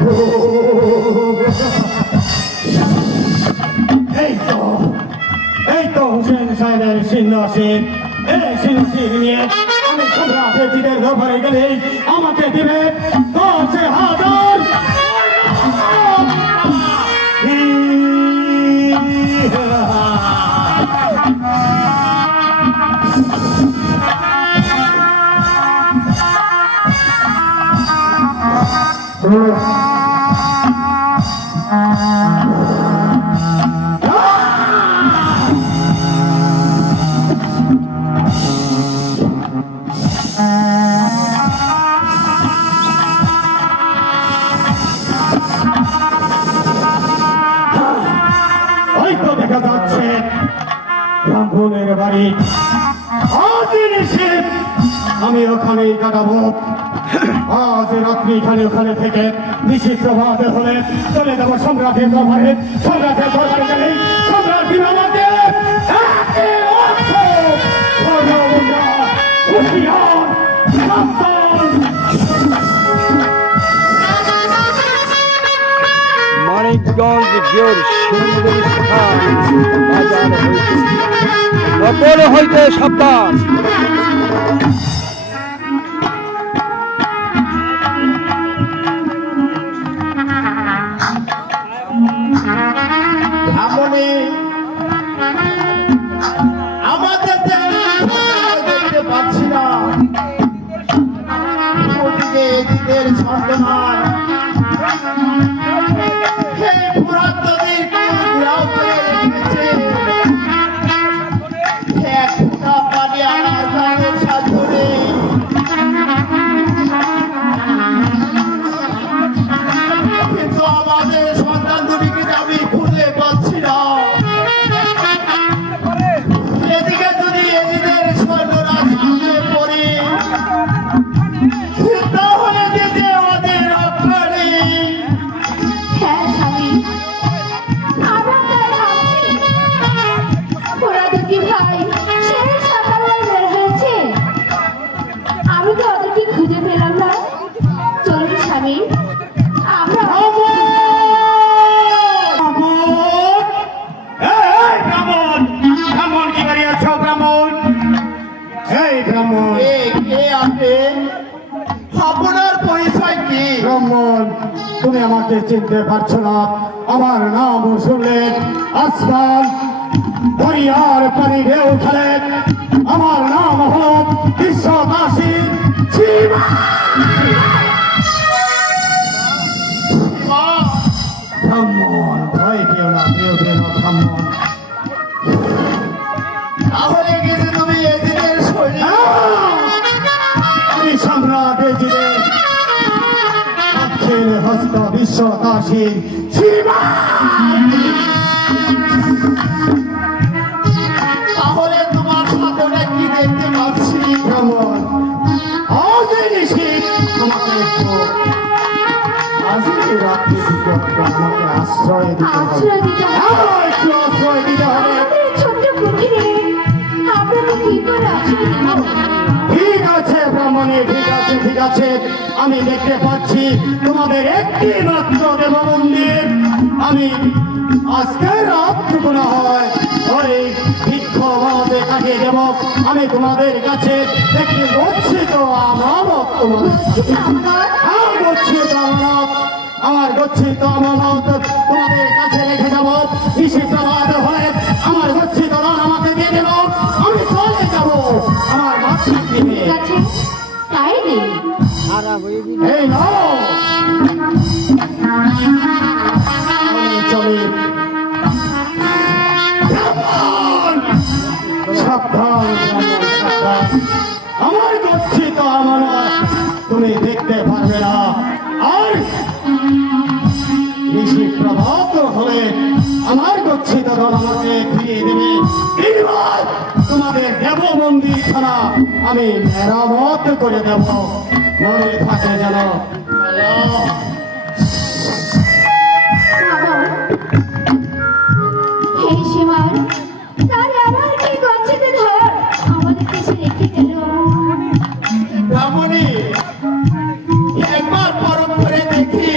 এই তো হুসেন সাহেবের সিংহাসন। এই সিংহাসন নিয়ে আমি সম্রাট বেজিদের দরবারে গেলেই আমাকে দিবে 10,000 দেখা যাচ্ছে ব্রাহ্মণের বাড়ি। আজ নিষেধ আমি ওখানেই কাটাবো। আজ রাত্রি ওখানে থেকে নিশি প্রভাতে হলে চলে যাবো সম্রাটের দরবারে। সম্রাটের দরবারে গেলেই সম্রাট আমাকে মানিকগঞ্জ জোর সুন্দর স্থান বাজার হইতে নকল হইতে সাবধান। আমাদের দেখতে পাচ্ছি না ওদিকে এদিকের ছন্দমান কিন্তু আমাদের সন্তান দুটিকে আমি খুঁজে পাচ্ছি না। এদিকে যদি এদিনের স্বর্ণরাজ আসে পড়ে তাহলে দিতে আমাদের রক্ষা নেই। হ্যাঁ স্বামী, আমরা তাই ভাবছি। ওরা দুটি ভাই সেই সকালবেলা বের হয়েছে, আমি তো ওদেরকে খুঁজে পেলাম না। চলুন স্বামী, আমরা আপনার পরিচয় কি? ব্রাহ্মণ, তুমি আমাকে চিনতে পারছো না? আমার নাম শুনলে আসমান দরিয়ার পানি ঢেউ খেলে। আমার নাম হল বিশ্বদাসী শিবা। ব্রাহ্মণ, ভয় পেও না, প্রিয় ব্রাহ্মণ। তাহলে কিন্তু তুমি এদিনের সৈনিক। আমি সম্রাট বেজিদের দক্ষিণ হস্ত বিশ্বদাসী শিবা। তাহলে তোমার সাথে কি দেখতে পাচ্ছি? ব্রাহ্মণ, আজ নিশ্চিত তোমাকে আজকে রাত্রি আমাকে আশ্রয় দিতে হবে। আশ্রয় দিতে হবে। একটু আশ্রয় দিতে হবে। আমাদের ছোট্ট কুঠিরে আপনাকে কি করে আশ্রয় দেব? ঠিক আছে ব্রাহ্মণী, ঠিক আছে। আমি দেখতে পাচ্ছি তোমাদের একটি মাত্র দেব মন্দির। আমি আজকের রাতটুকু না হয় ওই ভিক্ষাতে কাটিয়ে দেব। আমি তোমাদের কাছে একটি গচ্ছিত আমানত আমার গচ্ছিত আমানত তোমাদের কাছে রেখে যাব। নিশি প্রভাত হয়ে আমার গচ্ছিত দান আমাকে দিয়ে দেব। আমি চলে যাব আমার মাতৃগৃহে। ঠিক আছে, তাই নেই। এই নাও, আমি চলি। ব্রাহ্মণ, সাবধান ব্রাহ্মণ, সাবধান। আমার গচ্ছিত আমানত তুমি দেখতে পারবে না। আর নিশি প্রভাত হলে আমার গচ্ছিত দল আমাকে ফিরিয়ে দেবে। বিনিময় তোমাদের দেব মন্দির খানা আমি মেরামত করে দেব। মনে থাকে যেন। হে সীমার, তাহলে আমার কি গচ্ছিত ধর আমাদের কাছে রেখে গেল। ব্রাহ্মণী, একবার পরখ করে দেখি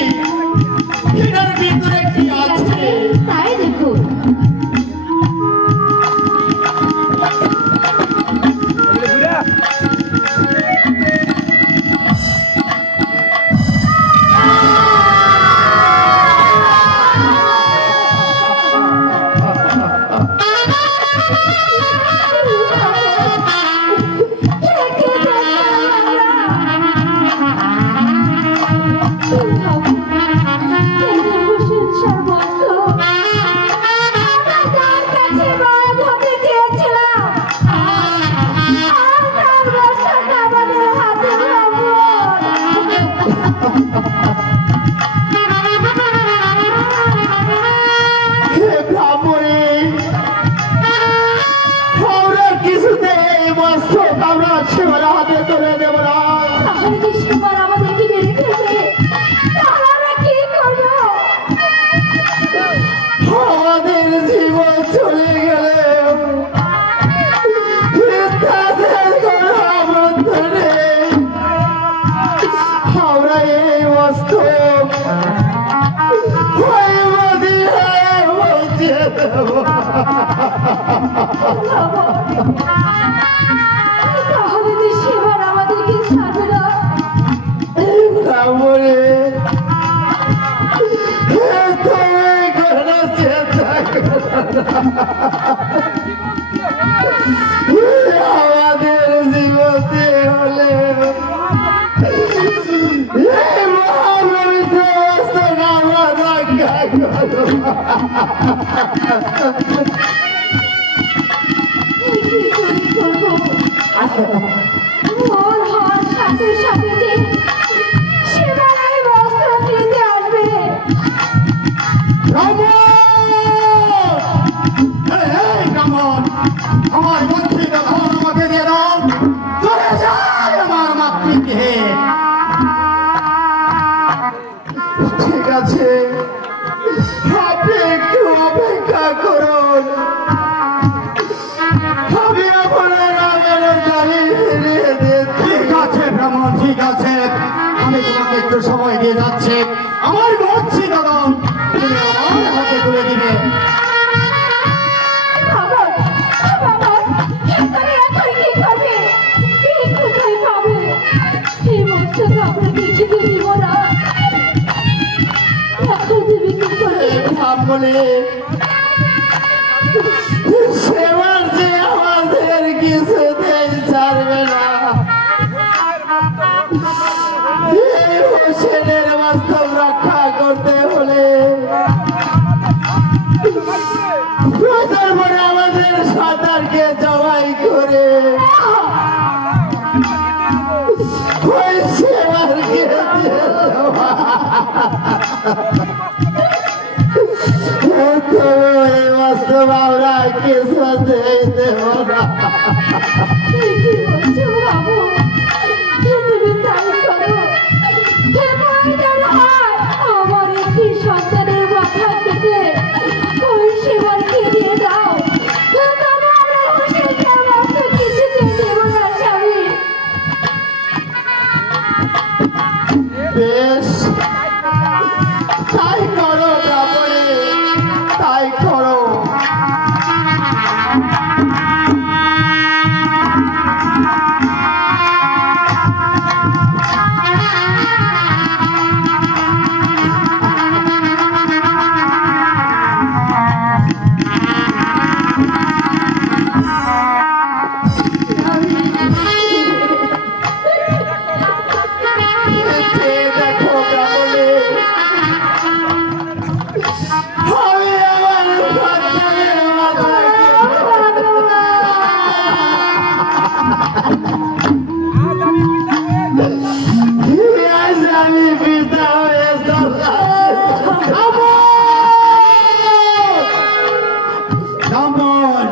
হে ব্রাহ্মণী, আমরা কিছুতে এই বস্ত্র আমরা সেবার হাতে তুলে দেব না। তাহলে যে সেবার আমাদেরকে মেরে ফেলবে, তাহলে আমরা কি করবো? আমাদের জীবন চলে গেলে তাদের কোনো আবদ্ধ নেই। আমরা এই বস্ত্র ওই মদিনায় পৌঁছে দেব। তাহলে যে সেবার আমাদেরকে ছাড়বে না। ব্রাহ্মণী, তুমি কোনো চিন্তা করো না। আমাদের জীবনে হলে এই মহাপবিত্র অবস্থাকে আমরা রক্ষা করব। কি করে করবো? মোর হওয়ার সাথে সাথে যে সেবার এই বস্ত্র কিনতে আসবে। আমার গচ্ছিত ধন আমাকে দিয়ে দাও, চলে যায় আমার মাতৃগৃহে। ঠিক আছে, আপনি একটু অপেক্ষা করুন। আমি আপনার আমার গাড়ি ফিরিয়ে দিচ্ছি। ঠিক আছে ব্রাহ্মণ, ঠিক আছে, আমি তোমাকে একটু সময় দিয়ে যাচ্ছি। আমার গচ্ছিত ধন তুমি আমার হাতে তুলে দিবে। বাবা, বাবা, তুমি এখন কি করবে? এই কোথায় পাবে? এই বস্ত্র তো আমরা কিছুতে দিব না। এখন তুমি কি করবে? আপনি সেবার যে আমাদের কিছুতেই ছাড়বে না। এই হোসেনের বাস্তব রক্ষা করতে হলে প্রয়োজন পড়ে আমাদের সন্তানকে জবাই করে ওই সেবারকে দিয়ে দেওয়া। এই বাস্তব আমরা কিছুতেই দেব না। কি বলছো বাবু? তুমি তাই করো। হে ময়দান হায়, আমার একটি সন্তানের মাথা কেটে ওই সেবারকে দিয়ে দাও। তবে আমরা হোসেনকে বস্ত্র কিছুতে দেব না স্বামী। বেশ, তাই করো ব্রাহ্মণী, তাই করো। এই দেখো ব্রাহ্মণী, আমি আমার সন্তানের মাথায় আজ আমি পিতা হয়ে ব্রাহ্মণ,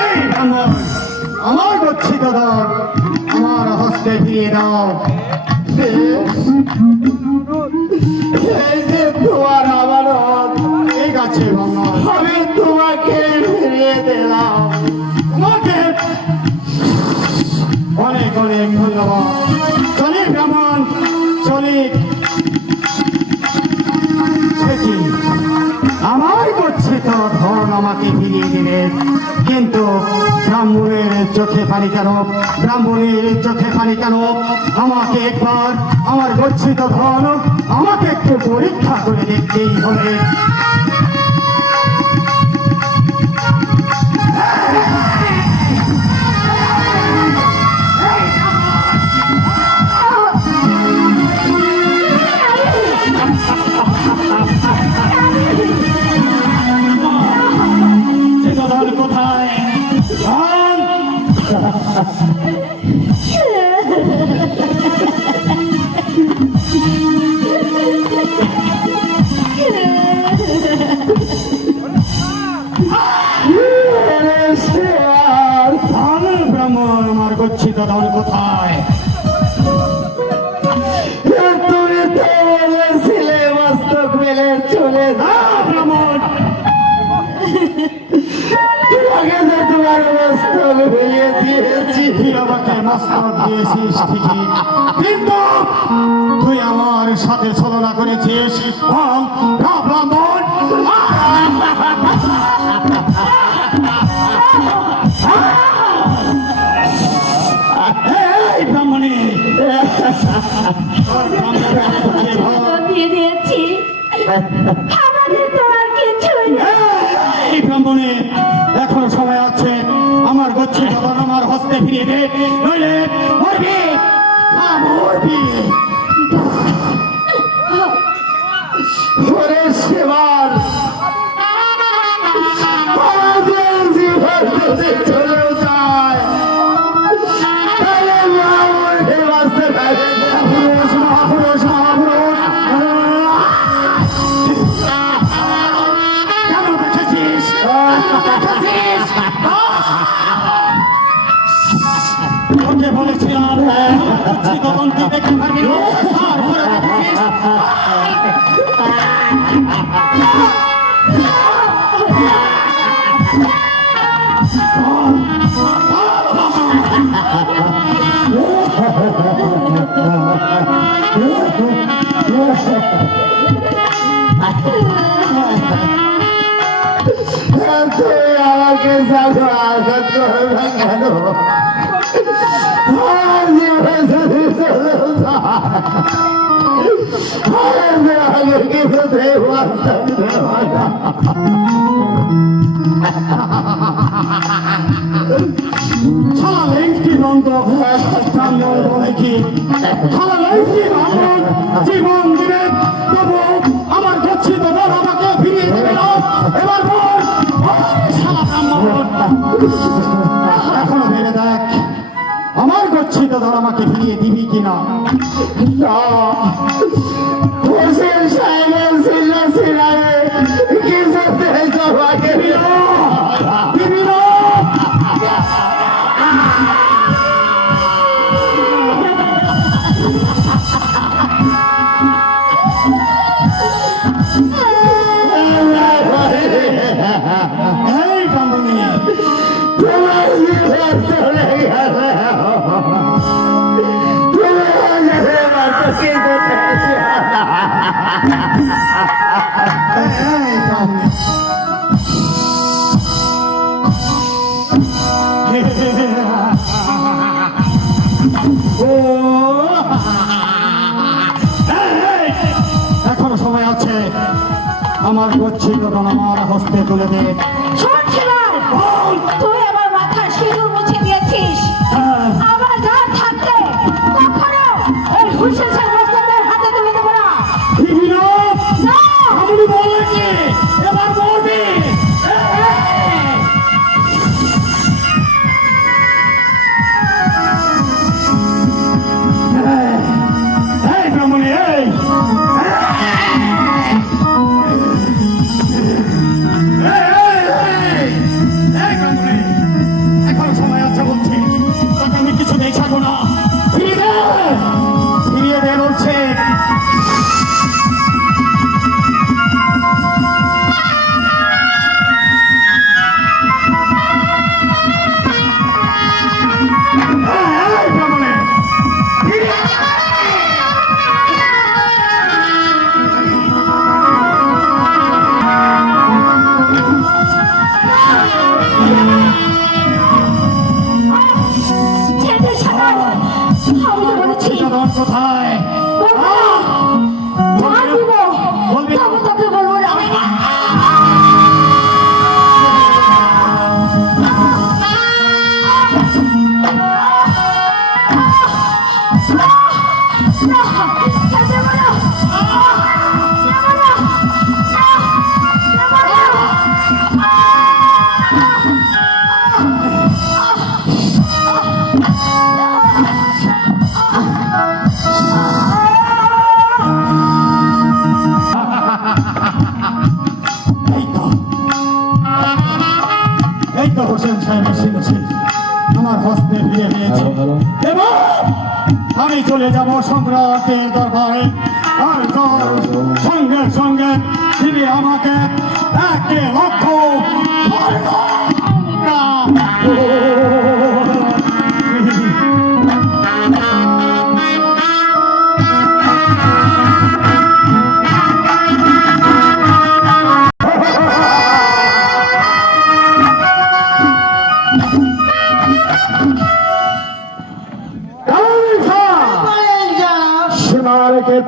এই ব্রাহ্মণ, আমার গচ্ছিত ধন আমার হস্তে ফিরিয়ে দাও। এই যে তোমার আমার হাত, ঠিক আছে ব্রাহ্মণ, আমি তোমাকে ফিরিয়ে দিলাম। তোমাকে অনেক অনেক ধন্যবাদ। চলি ব্রাহ্মণ, চলি। সে কি, আমার গচ্ছিত ধন আমাকে ফিরিয়ে দিলে, কিন্তু ব্রাহ্মণের চোখে পানি কেন? ব্রাহ্মণের চোখে পানি কেন? আমাকে একবার আমার গচ্ছিত ধন আমাকে একটু পরীক্ষা করে দেখতেই হবে। ধন কোথায়? ধন! মস্তক দিয়েছিস ঠিকই, কিন্তু তুই আমার সাথে ছলনা করেছিস। ব্রাহ্মণ, এই ব্রাহ্মণী, দিয়ে দিয়েছি আমাদের তো আর কিছু এই ব্রাহ্মণী, এখনো সময় আছে। আমার গচ্ছি বাবার আমার হস্তে ফিরিয়ে দে, নইলে মরবি, মরবি। ওরে শিবার আমাদের জীবন যদি চলেও যায় তাহলে মহামুখে বাঁচতে পারে না। মহাপুরুষ, মহাপুরুষ, মহাপুরুষ। কেন দেখেছিস? দেখেছিস? তোকে বলেছিলাম গচ্ছি তখন তুই দেখতে পারবি না। তারপরে দেখেছিস? তুই আমাকে যাবো আঘাত করবে কেন? আমার জীবন যদি চলেও যায় তাহলে আগে কিছুতেই বাঁচতে দেবো না। শালা লেংটি বন্ধ ব্রাহ্মণ বলে কি? শালা লেংটি ব্রাহ্মণ জীবন দিবে, তবু আমার গচ্ছিত দল আমাকে ফিরিয়ে দেবে না। এবার বল, শালা ব্রাহ্মণ, এখনো ভেবে দেখ আমার গচ্ছিত দল আমাকে ফিরিয়ে দিবি কিনা। হোসেন সাহেবের ছিল সিলারে কিছুতেই তোমাকে দিবি না। এই ব্রাহ্মণী, তোমার জীবন চলে গেল তুমি আমাকে বাঁচো কিছুতে এই ব্রাহ্মণী, ও এই, এখনো সময় আছে। আমার গচ্ছিত দল আমার হস্তে তুলে দে। শুনছিলাম তুই আমার মাথা সিঁদুর মুছে দিয়েছিস। আমার গান থাকতে কখনো ওই হুসেন সাহেবের হাতে তুলে দেবো না। দিবি না? না, আমি বললে কি এবার বলবি? এই ব্রাহ্মণী, এই এখনো সময় আছে বলছি, তাকে আমি কিছু দেই ছাড়বো না। ফিরিয়ে দে, ফিরিয়ে দে বলছে। এই ব্রাহ্মণী, ফিরিয়ে দে। ছেড়ে ছাড়াও। আমি তো বলেছি ঠিকাদার কোথায়? বলবো না। জান দিব, বলবি না? তবে তোকে বলবো না। এই তো হোসেন সাহেব এসে গেছে, আমার হস্তে ফিরে পেয়েছে। এবার আমি চলে যাব সম্রাটের দরবারে, আর তোর সঙ্গে সঙ্গে দিবি আমাকে 1,00,000 স্বর্ণ মুদ্রা।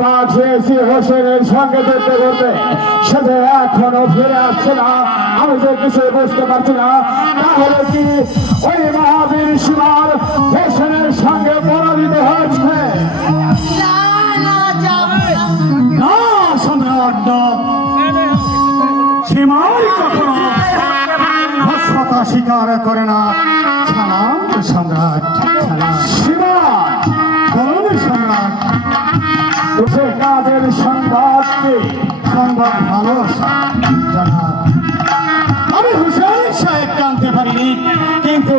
পাঠিয়েছি হোসেনের সঙ্গে দেখতে করতে, সে যে এখনো ফিরে আসছে না, আমি যে কিছু বুঝতে পারছি না। তাহলে কি ওই মহাবীর সীমার হোসেনের সঙ্গে পরাজিত হয়েছে? না না যাবে না। না সম্রাট না, সীমাই কখনো ভস্মতা স্বীকার করে না। সালাম সম্রাট, সালাম। সীমা বলুন সম্রাট। সে কাজের সংবাদ কি? সংবাদ ভালো জনাব। আমি হুসেন সাহেব জানতে পারিনি, কিন্তু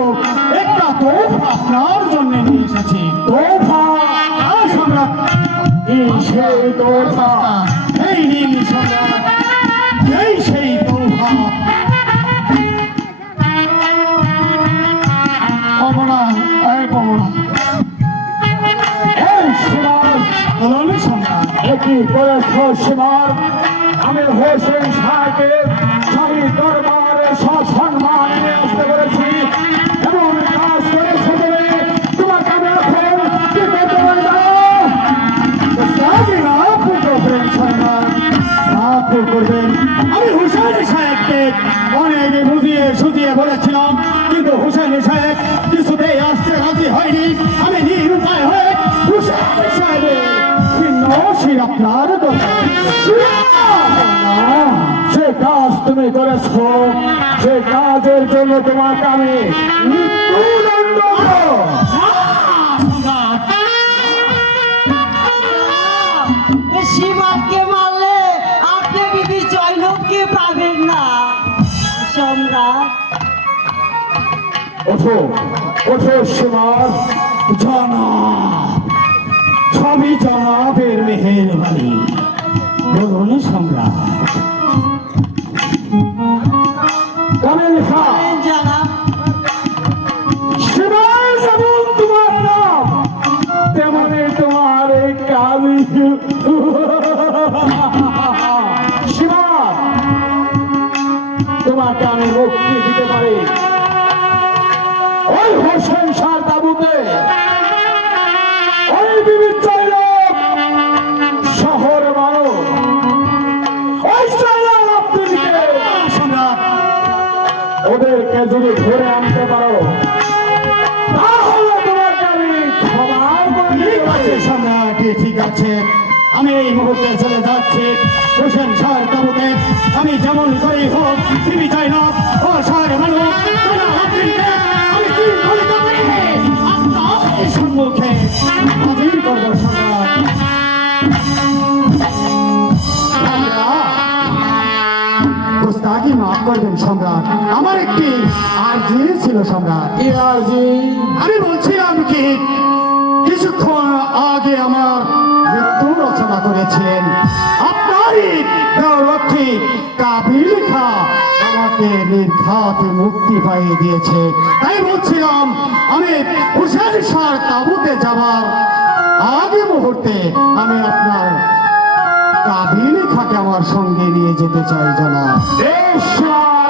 একটা তোফা আপনার জন্য নিয়ে এসেছি। তোফা? হ্যাঁ, সম্রাট। কি সেই তোফা? এই নিন সম্রাট, এই সেই তোফা। কমলা, এই কমলা, এই সীমার বলুন সম্রাট। একই করেছ সীমার? আমি হোসেন সাহেবকে শাহী দরবারে সসম্মান নিয়ে আসতে পেরেছি, এমন কাজ করেছে বলে তোমাকে আমি এখন কি করতে পারি জানো? সাহাবী মাফ করবেন সম্রাট, মাফ করবেন। আমি হুসেন সাহেবকে অনেক বুঝিয়ে সুঝিয়ে বলেছিলাম, কিন্তু হুসেন সাহেব কিছুতেই আসতে রাজি হয়নি। আমি নিরুপায় হয়ে হুসেন সাহেবের ভিন্ন শির আপনার দরকার। যে কাজ তুমি করেছ, সে কাজের জন্য তোমাকে আমি মৃত্যুদণ্ড দেব। সীমাকে মারলে আপনি বিবি জয়নবকে পাবেন না সম্রাট। ওঠো, ওঠো সীমার। জনাব, সবই জনাবের মেহেরবানি। বলুন সম্রাট। কামিল খান, জানা সীমার যেমন তোমার নাম, তেমনি তোমার এই কামি। সীমা, তোমাকে আমি মুক্তি দিতে পারি। ওই হোসেন শাহ তাবুতে ওই বিবিচার শহর মানো, ওই চাইলাম আপনাকে সম্রাট, ওদেরকে যদি ধরে আনতে পারো, তাহলে তোমাকে আমি ক্ষমা করে দিতে ঠিক পারি। আছে সম্রাট, ঠিক আছে। আমি এই মুহূর্তে চলে যাচ্ছি হোসেন শাহর তাবুতে। আমি যেমন করেই হোক তিনি চাই না ও শাহর মানুষ আমি কি করে আপনার সম্মুখে হাজির করবো সম্রাট। গোস্তাকি মাফ করবেন সম্রাট, আমার একটি আর্জি ছিল সম্রাট। কি আরজি? আমি বলছিলাম কি, কিছুক্ষণ আগে আমার মৃত্যু রচনা করেছেন আপনারই দেওরক্ষী কাবিল খা, আমাকে নির্ঘাত মুক্তি পাইয়ে দিয়েছে। তাই বলছিলাম আমি হুসেন শাহ তাবুতে যাবার আগে মুহূর্তে আমি আপনার কাবিল খাকে আমার সঙ্গে নিয়ে যেতে চাই জনাব। ঈশ্বর,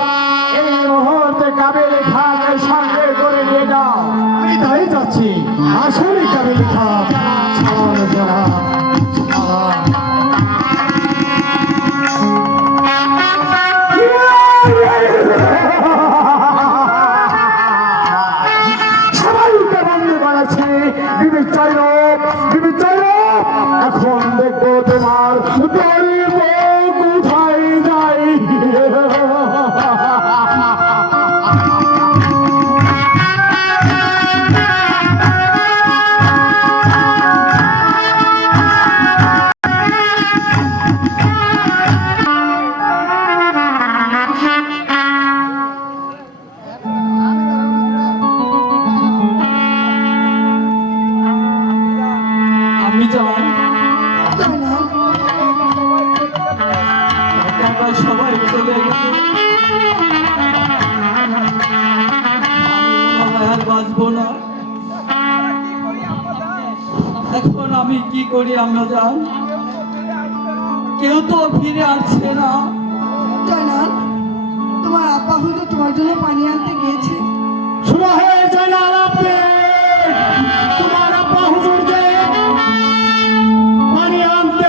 এই মুহূর্তে কাবিল খাকে সঙ্গে করে নিয়ে যাও। আমি তাই যাচ্ছি। আসলে কাবিল খা, সালাম জনাব, সালাম। সবাইকে বন্ধ করেছে বিবিচার, বিবিচার। এখন দেখবো তোমার দরিব কোথায় যাই। আমি যান একা সবাই চলে গেছে, আমি আর বাঁচবো না। এখন আমি কি করি আমরা যান, কেউ তো ফিরে আসছে না। জয়নাল, তোমার আব্বা হয়তো তোমার জন্য পানি আনতে গিয়েছে। শুরু হয়ে যায় না আপনি, তোমার আব্বা হুজুর যে পানি আনতে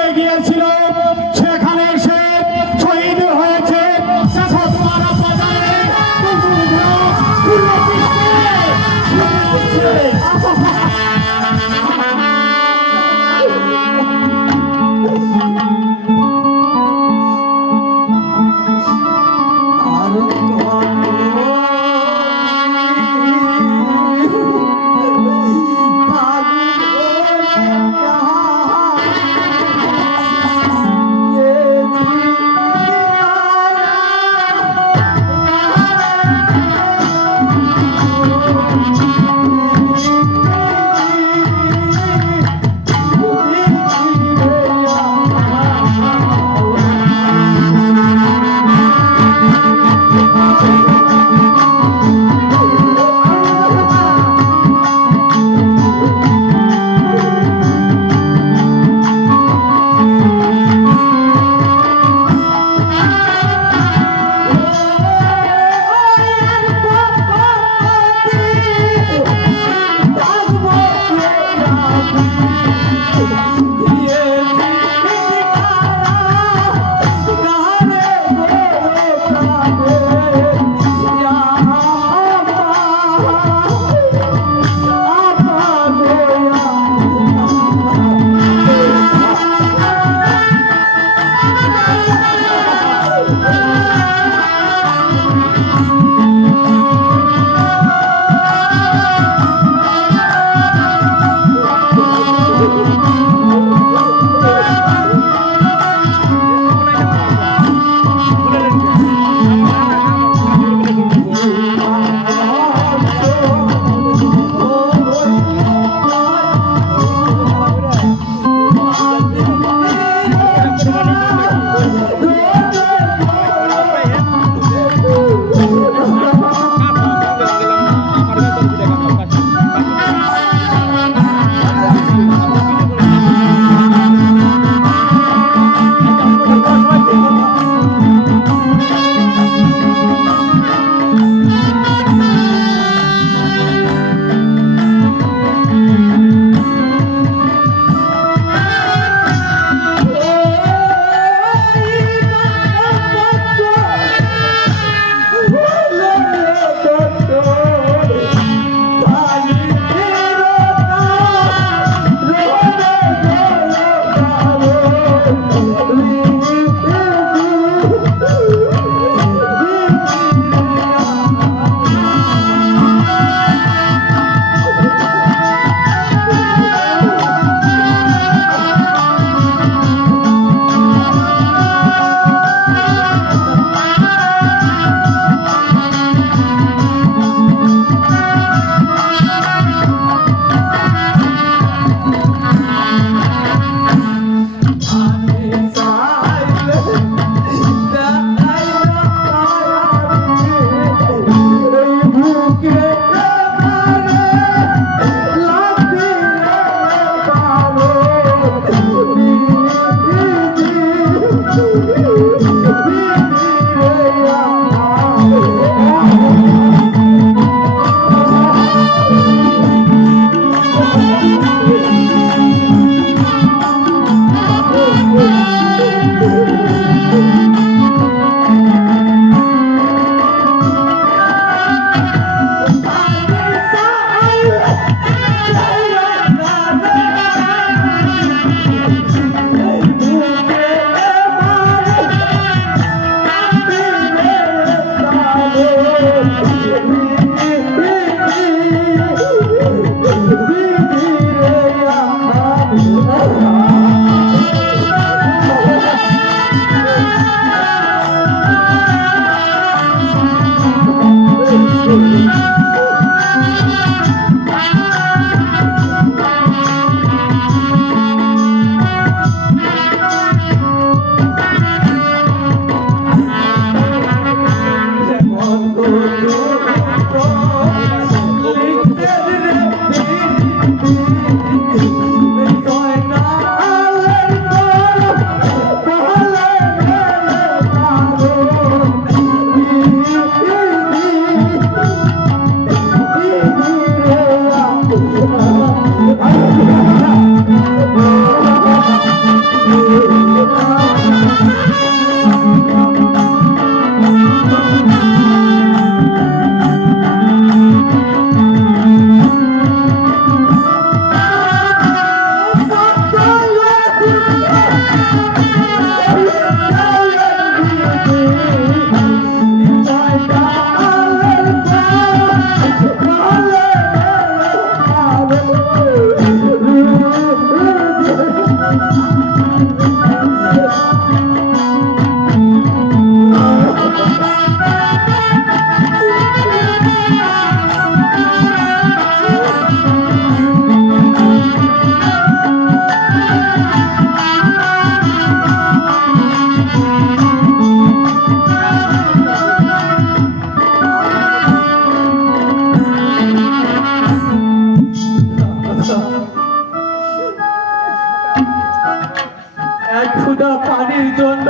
এক ফুটা পানির জন্য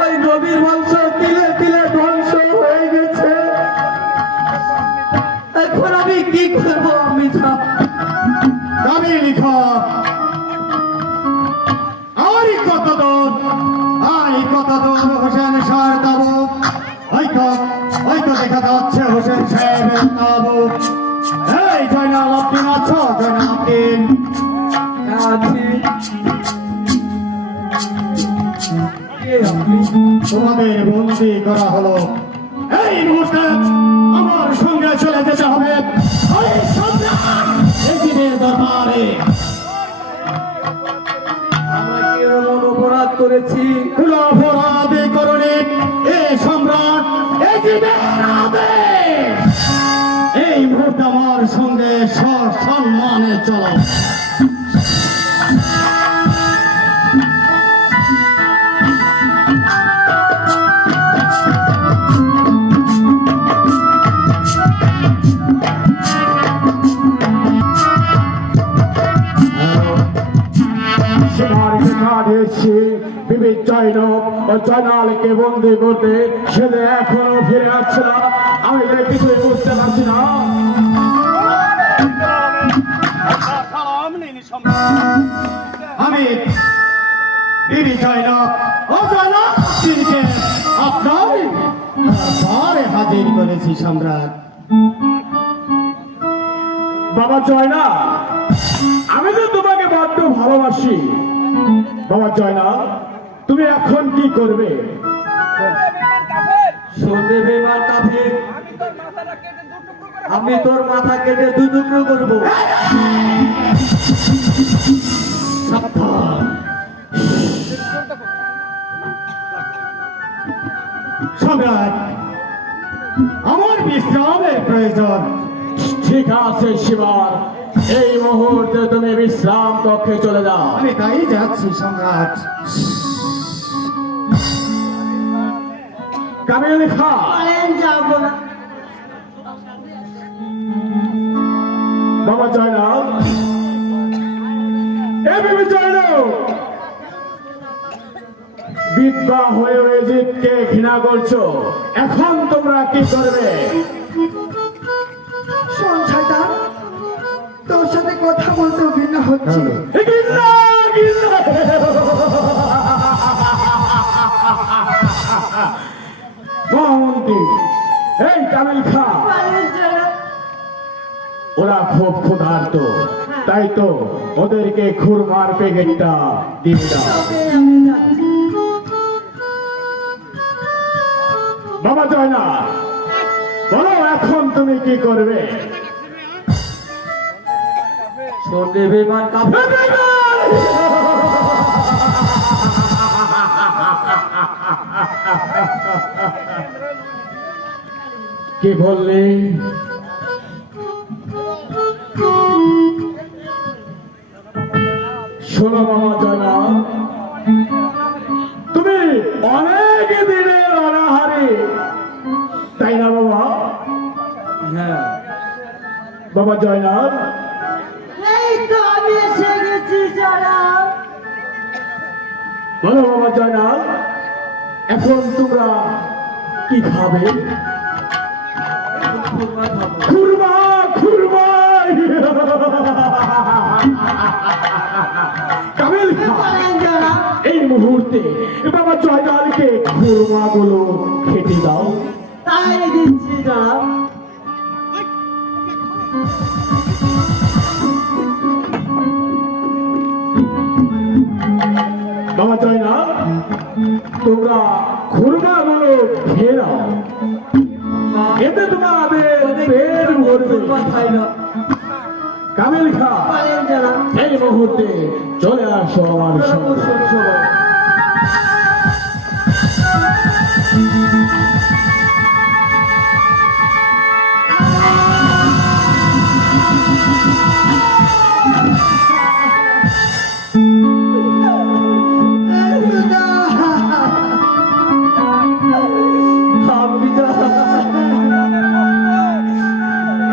ওই নবীর বংশ তিলে তিলে ধ্বংস হয়ে গেছে। এখন আমি কি করবো? আমি আমি লিখা আরই কত দূর হোসেন শাহর তাবুক, হয়তো দেখা যাচ্ছে হোসেন সাহেবের তাবুক। এই জয়নাল আব্দিন আছো? জয়নাল আব্দিন আছি। তোমাদের বন্দি করা হলো। এই মুহূর্তে আমার সঙ্গে চলে যেতে হবে ওই সম্রাট এজিদের দরবারে। করেছি। কোন অপরাধ করণে এ সম্রাট এই জীবের আদেশ। এই মুহূর্তে আমার সঙ্গে সম্মানে চলো। সীমার দেখা দিয়েছি বিবিধ জয়নব ও জয়নালকে বন্দি করতে, সে যে এখনো ফিরে আসছে না। আমি যে কিছুই বুঝতে পারছি না। আমি বিবি জয়নব ও জয়নব সিংকে আপনার দরবারে হাজির করেছি সম্রাট। বাবা জয়না, আমি তো তোমাকে বড্ড ভালোবাসি। বাবা জয়না, তুমি এখন কি করবে? শুনবে বেমান কাফের, আমি তোর মাথা কেটে দু টুকরো করবো। সাবধান। সম্রাট, আমার বিশ্রামের প্রয়োজন। ঠিক আছে শিবার, এই মুহূর্তে তুমি বিশ্রাম কক্ষে চলে যাও। আমি তাই যাচ্ছি সম্রাট। কামিল খা, বাবা জয়নাব, এ বিবি জয়নাব, বিধবা হয়ে জিতকে ঘৃণা করছো, এখন তোমরা কি করবে? শোন শয়তান, তোর সাথে কথা বলতেও ঘৃণা হচ্ছে। ঘৃণা, ঘৃণা। মহামন্ত্রী, এই কামিল খা, ওরা খুব ক্ষুধার্ত, তাই তো ওদেরকে খুরমার প্যাকেটটা দিয়ে দাও। বাবা জয়না, বলো এখন তুমি কি করবে? শুনবে বেমান কাফের, কি বললে? শোনো বাবা জয়না, তুমি অনেক দিনের অনাহারে, তাই না বাবা? হ্যাঁ বাবা জয়নাব, এই তো আমি এসে গেছি জনাব। বলো বাবা জয়নাব, এখন তোমরা কি খাবে? খুরমা খাবো। খুরমা, খুরমা। কামিল খা, এই মুহূর্তে বাবা জয়নালকে খুরমা গুলো খেতে দাও। তাই দিচ্ছি জনাব। বাবা জয়নাল, তোমরা খুরমা গুলো খেয়ে নাও, এতে তোমাদের পেট ভরবে। খুরমা খাই না। কামিল খা, এই মুহূর্তে চলে আসো আমার সঙ্গে। শোন সবাই, আমি যা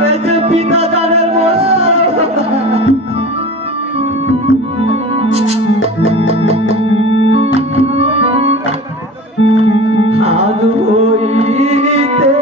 এই যে পিতা দানের মস্ত আজ হইতে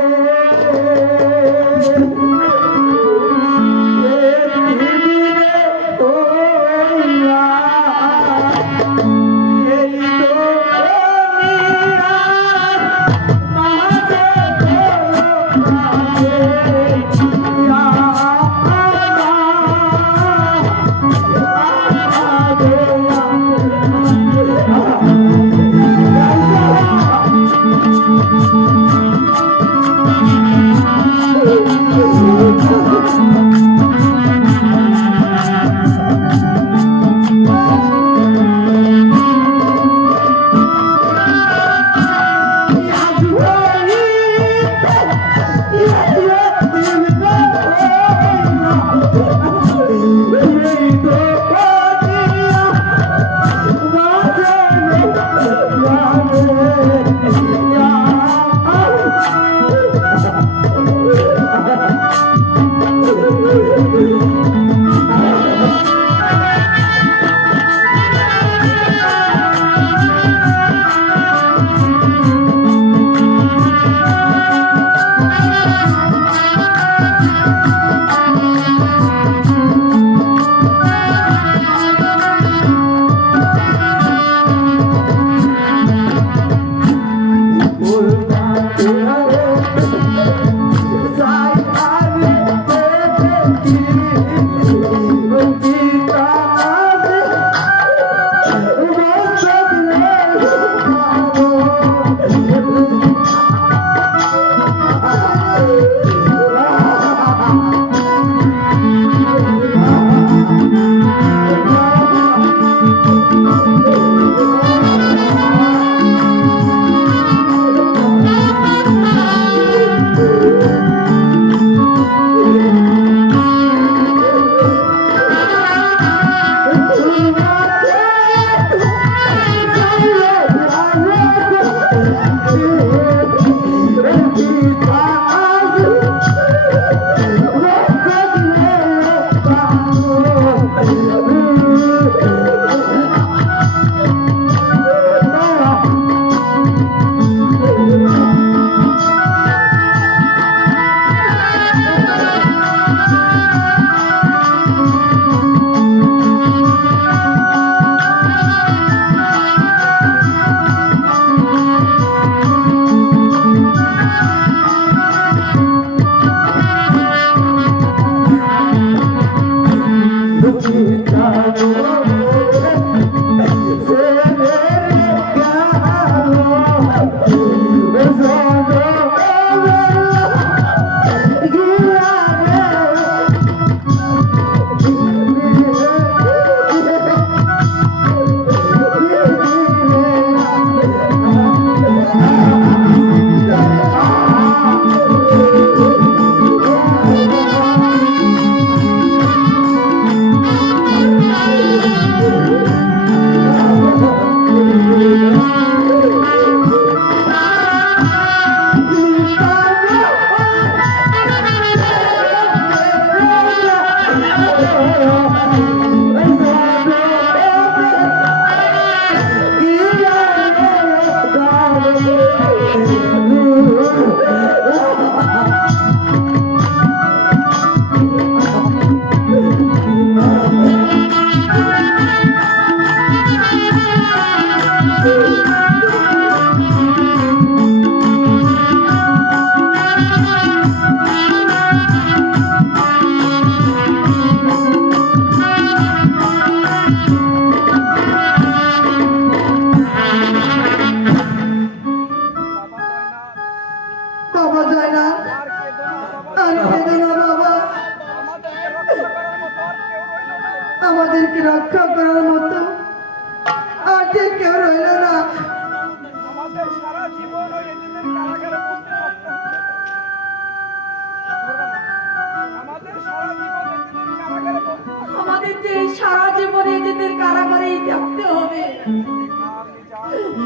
রাখতে হবে।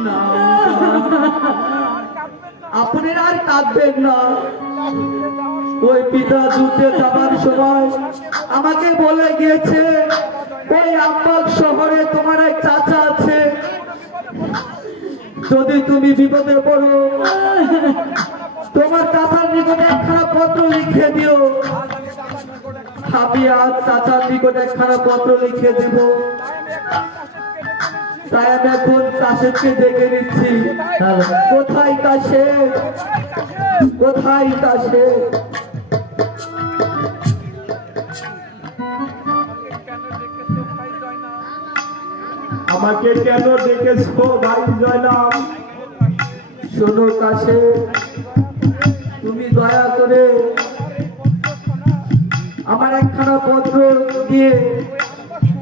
না, আপনারা আর কাঁদবেন না। ওই পিতা যুদ্ধে যাবার সময় আমাকে বলে গিয়েছে ওই আম্বাল শহরে তোমার এক চাচা আছে, যদি তুমি বিপদে পড়ো তোমার চাচার নিকটে একখানা পত্র লিখে দিও। আমি আজ চাচার নিকটে একখানা পত্র লিখে দিব। তাই আমি এখন কাশেদকে ডেকে নিচ্ছি। কোথায় কাশেদ, কোথায় কাশেদ? আমাকে কেন ডেকেছো ভাই জয়নাল? শোনো কাশেদ, তুমি দয়া করে আমার একখানা পত্র দিয়ে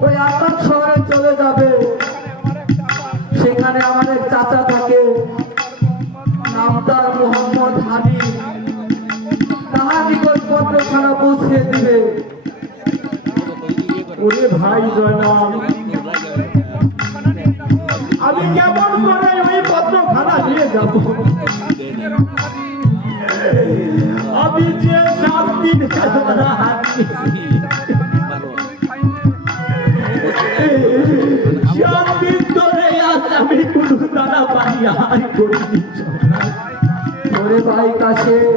ওই আকাশ শহরে চলে যাবে। সেখানে আমার এক চাচা থাকে, নাম তার মোহাম্মদ হাবিব। তাহার নিকট পত্রখানা পৌঁছে দিবে। ওরে ভাই জয়নাল, আমি কেমন করে ওই পত্রখানা দিয়ে যাব? আমি যে 7 দিন হাঁটি, 7 দিন ধরে আজ আমি কোনো দানা পানি আর করিনি। ওরে ভাই কাশেদ,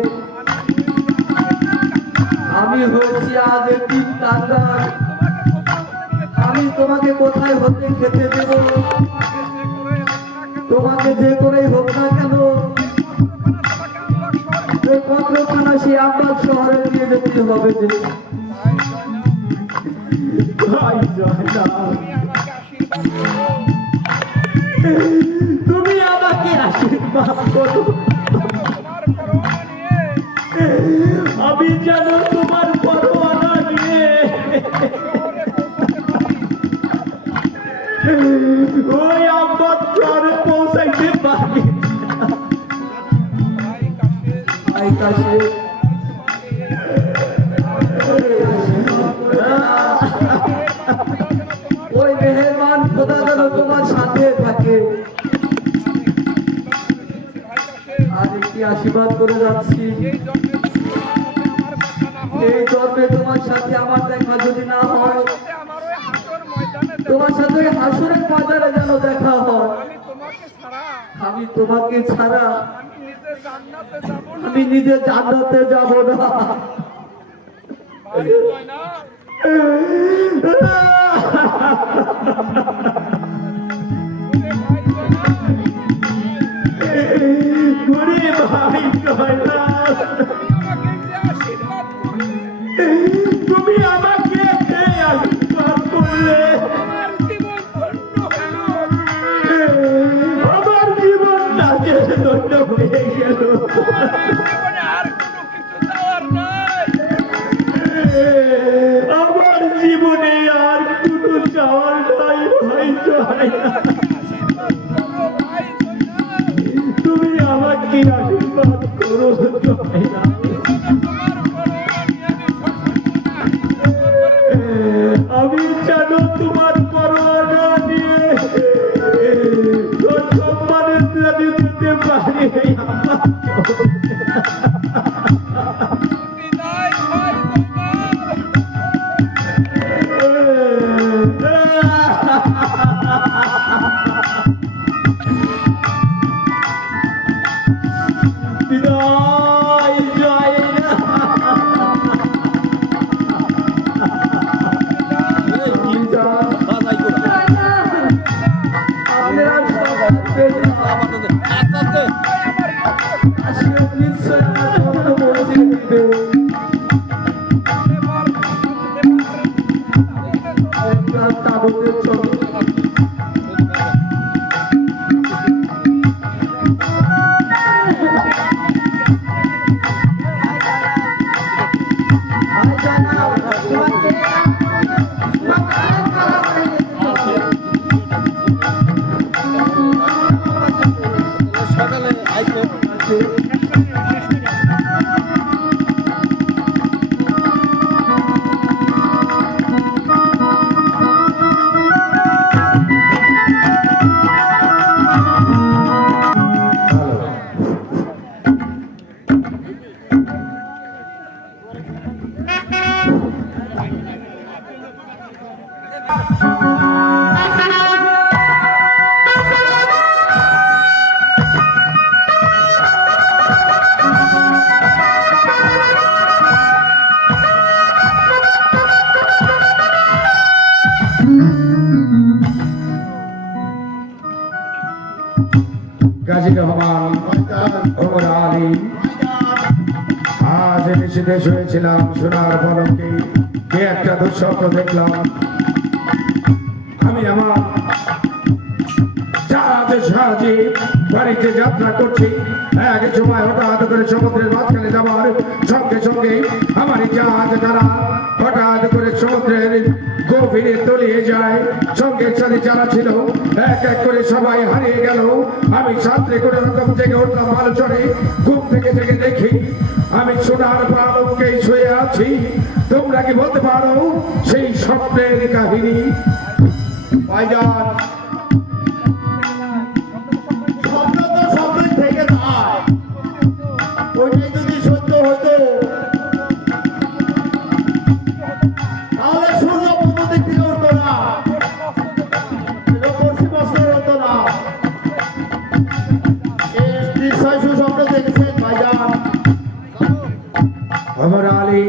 আমি হয়েছি আজ একদিন কাঙ্গাল। আমি তোমাকে কোথায় হতে খেতে দেব? তোমাকে যে করেই হোক না কেন ওই পত্রখানা সে আব্বাস শহরে নিয়ে যেতে হবে। যে ভাই জয়নাল, তুমি আমাকে আশীর্বাদ করো। আমি যেন তোমার পরোয়ানা নিয়ে ওই আব্বাস শহরে পৌঁছাইতে পারি। ভাই কাশেদ, ওই মেহেরবান খোদা যেন তোমার সাথে থাকে। আজ একটি আশীর্বাদ করে যাচ্ছি, এই জন্মে তোমার সাথে আমার দেখা যদি না হয়, তোমার সাথে হাসরের ময়দানে যেন দেখা হয়। আমি তোমাকে ছাড়া আমি নিজে জান্নাতে যাব না। ওরে ভাই জয়নাল, তুমি আমাকে আশীর্বাদ করলে আমার জীবনটাকে ধন্য হয়ে গেল। আমার জীবনে আর কোনো চাওয়ার নাই ভাই জয়নাল, তুমি আমাকে আশীর্বাদ করো জয়নাল। আমি যেন তোমার পরোয়ানা নিয়ে সম্মানের দাবি দিতে পারি। বিদায় জয়নাল। নিশ্চয় আমার বলে দিবে। তাবুতের চলো। সকালে আইসো। গাজী রহমান, ওমর আলী। আজ নিষেধে শুয়েছিলাম সোনার পলকে, কে একটা দুঃস্বপ্ন দেখলাম। আমি আমার জাহাজের সাহায্যে বাড়িতে যাত্রা করছি। এক সময় হঠাৎ করে সমুদ্রের মাঝখানে যাবার সঙ্গে সঙ্গে আমার এই জাহাজ দ্বারা হঠাৎ করে সমুদ্রের গভীরে তলিয়ে যায়। সঙ্গে সাথে যারা ছিল এক এক করে সবাই হারিয়ে গেল। আমি সাঁতরে করে রকম জেগে উঠলাম ভালো চড়ে। ঘুম থেকে জেগে দেখি আমি সোনার পালকে শুয়ে আছি। তোমরা কি বলতে পারো সেই স্বপ্নের কাহিনী? ভাইজান, স্বপ্ন তো স্বপ্নই থেকে যায়। ওইটাই যদি সত্য হতো তাহলে সূর্য পূর্ব দিক থেকে উঠতো না, পশ্চিম অস্ত হতো না। এই নিশ্চয় সুস্বপ্ন দেখেছেন ভাইজান। ওমর আলী,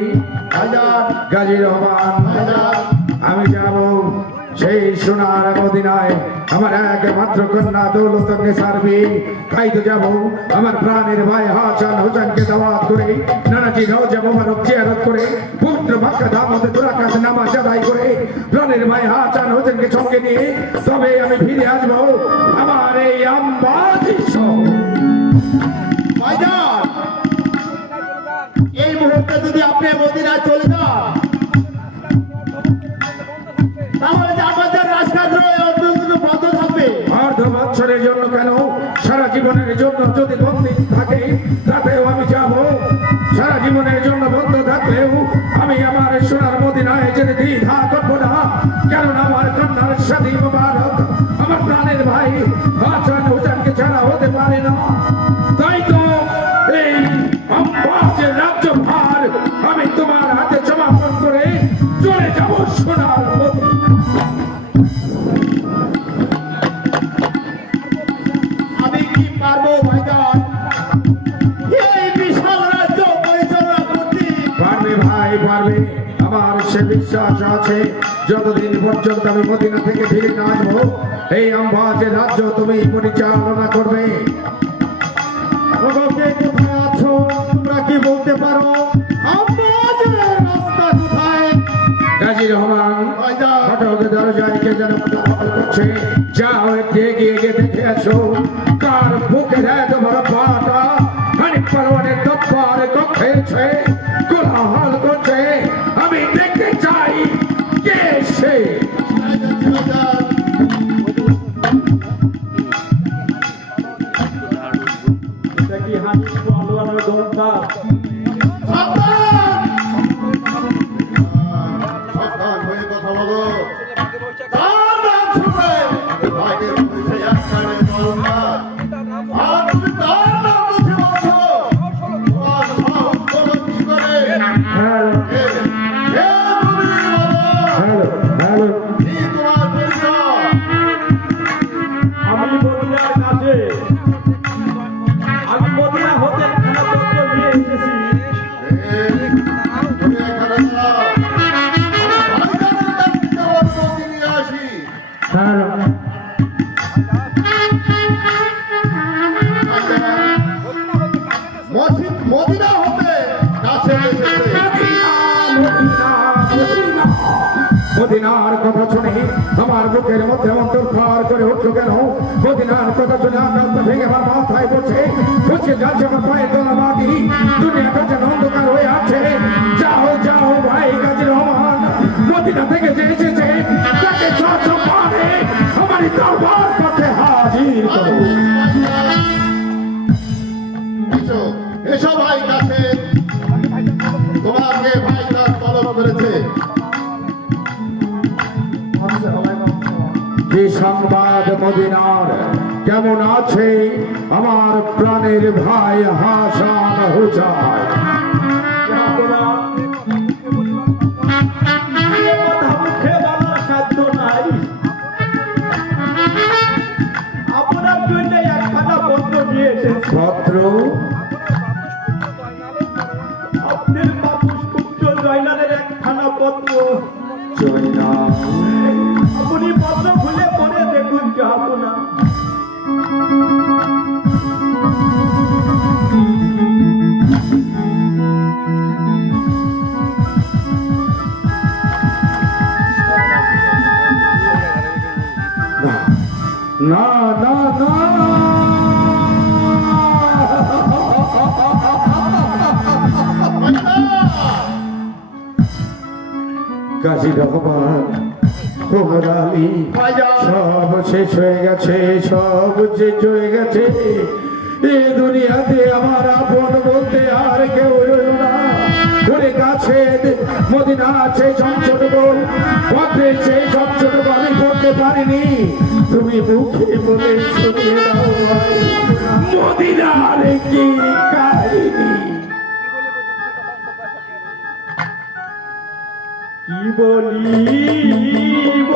ভাইজান, গাজী রহমান, ভাইজান, আমি যাব সেই সোনার মদিনায়। আমার একমাত্র কন্যা দৌলতকে সারবি খাইতে যাব। আমার প্রাণের ভাই হাসান হোসেনকে দাওয়াত করে নানাজি রওজা মোবারক জিয়ারত করে পবিত্র মক্কা দাওয়াতে দুরাকাত নামাজ আদায় করে প্রাণের ভাই হাসান হোসেনকে সঙ্গে নিয়ে তবে আমি ফিরে আসবো আমার এই আম্বাজি শহর। ভাইজান, এই মুহূর্তে যদি আপনি মদিনায় চলে যান তাহলে আমাদের রাজকাজ বন্ধ থাকবে। অর্ধ বছরের জন্য কেন, সারা জীবনের জন্য যদি বন্দী থাকে তাতেও আমি যাব। সারা জীবনের জন্য বন্ধ থাকলেও আমি আমার সোনার মদিনায় যেতে দ্বিধা করবো না। কেননা আমার কন্যার সাথী মোবারক আমার প্রাণের ভাই হাসান হোসেনকে ছাড়া হতে পারে না। তাই তো এই আম্বাজের রাজ্যভার আমি তোমার হাতে সমর্পণ করে চলে যাব সোনার মদিনা। আমি কি পারবো ভাইজান এই বিশাল রাজ্য পরিচালনা করতে? পারবে ভাই, পারবে। আমার সে বিশ্বাস আছে যতদিন পর্যন্ত আমি মদিনা থেকে ফিরে না আসবো এই আম্বাজের রাজ্য তুমি পরিচালনা করবে। লোকে কোথায় আছো তোমরা কি বলতে পারো? আম্বাজের রাস্তা কোথায়? গাজী রহমান, ভাইজান, ফটক দরজায় কে যেন কোলাহল করছে। যাও একটু এগিয়ে গিয়ে দেখে আসো কার বুকের এত বড় পাটা খানিক পারওয়ানের দপ্তরে কক্ষেছে কোলাহল করছে। আমি দেখতে চাই কে সে। ভাইজান, দেখি হানি পালোয়ানের দরজা। সাবধান হয়ে কথা বলো। তার নাম শুনবে ভাগের পয়সা একখানে দরজা। আর তুমি তার নাম মুখে বলছো। তোমার সাহস হলো কি করে? হ্যালো কে তুমি বলো? হ্যালো হ্যালো, কি তোমার পরিচয়? আমি মদিনার কাছে, আমি মদিনা হতে খানাপত্র নিয়ে এসেছি। তুমি এখানে দাঁড়াও। ভাইজানের কাছ থেকে অনুমতি নিয়ে আসি। হ্যালো, মসজিদ মদিনা হতে কাছে এসেছে। মদিনার কথা শুনে আমার বুকের মধ্যে অন্তর পার করে উঠলো কেন? মদিনার কথা শুনে আকাশ ভেঙে আমার মাথায় পড়ছে, পড়ছে যাচ্ছে আমার পায়ের তলা মাটি। দুনিয়াটা যেন অন্ধকার হয়ে আছে। যাও যাও ভাই গাজী রহমান, মদিনা থেকে যে এসেছে তাকে সসম্মানে আমার দরবার কাছে হাজির করো। এসো এসো ভাই কাছে। তোমাকে ভাই তার তলব করেছে। যে সংবাদ মদিনার কেমন আছে আমার প্রাণের ভাই হাসান হোসেন? আপনার জন্য একখানা পত্র নিয়ে এসেছি। পত্র? আপনার পুষ্পুত্র জয়নালের একখানা পত্র। জয়না, আপনি পত্র খুলে পড়ে দেখুন যাবো না। না না না কাজী রহমান ওমর আলী সব শেষ হয়ে গেছে, সব শেষ হয়ে গেছে। এ দুনিয়াতে আমার আপন বলতে আর কেউ রইল না। ওরে গাছে মদিনা আছে সবচেয়ে পথে সেই সবচেয়ে আমি করতে পারিনি, তুমি মুখে বলে শুনিয়ে দাও ভাই, মদিনার কি কাহিনী। কি বলিব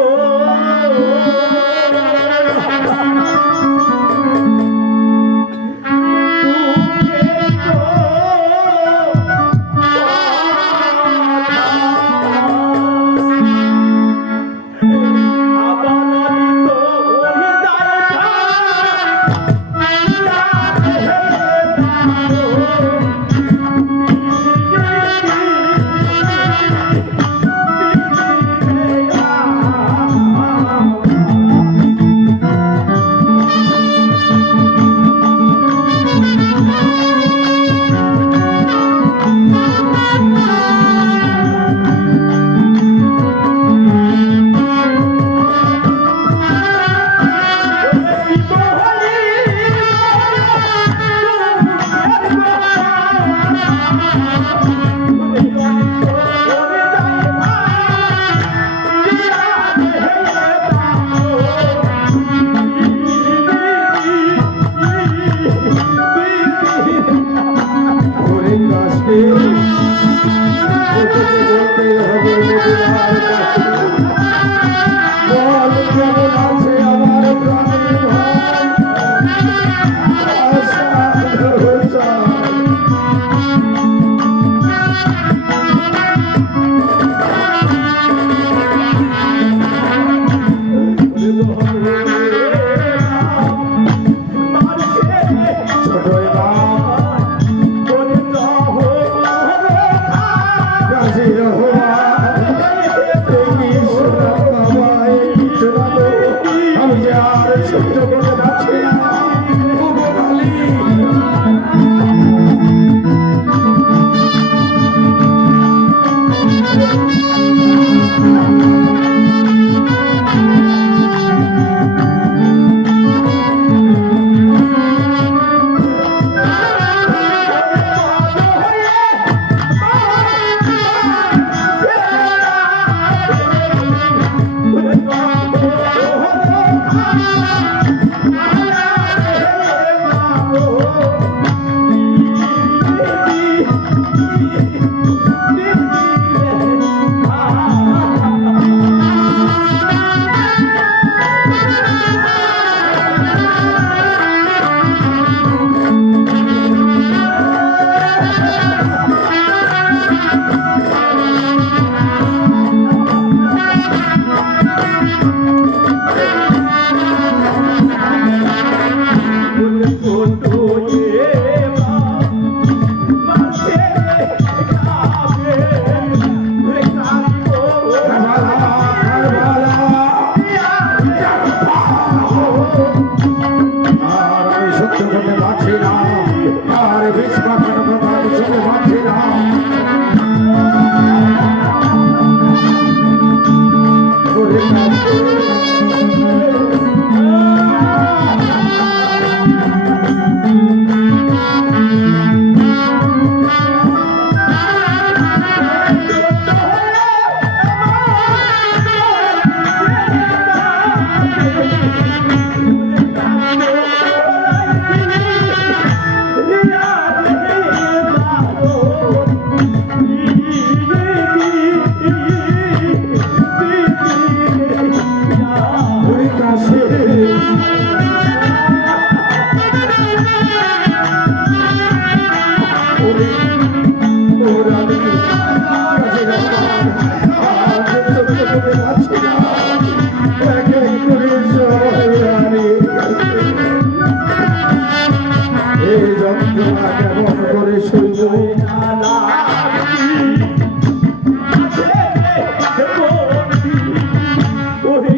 ওরে